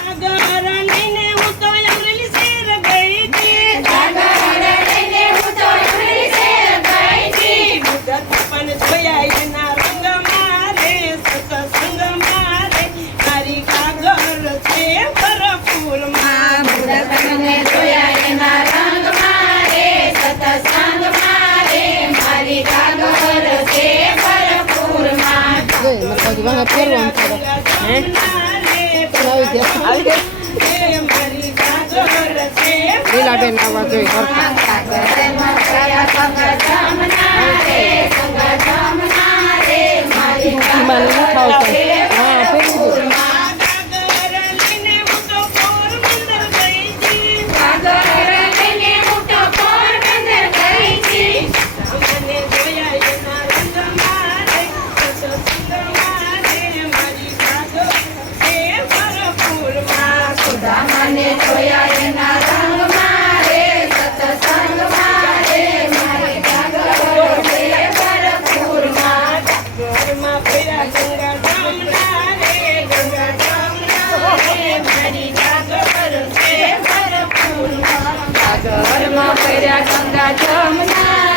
સાગર લઈને હું તો અમરેલી શેર ગઈ હતી. સાગર લઈને હું તો અમરેલી શેર ગઈ હતી. મુદત પણ જોયા એના રંગ મારે સત્સંગ મારે મારી કાગર છે ભરપૂર માં. મુદત પણ જોયા એના રંગ મારે સત્સંગ મારે મારી કાગર છે ભરપૂર માં. વहाँ ફેરવાનું થોડો હે આવી ગયા લીલાબેન આવવા જોઈએ ઘરકા હા ફેરવી દો મને જોયા એના રંગ મારે સત્સંગ મારે મારે કાગર છે ભરપૂર માં. ઘરમાં ફર્યા ગંગા જમના રે ગંગા જમના રે મારી કાગર છે ભરપૂર માં. ઘરમાં ફર્યા ગંગા જમના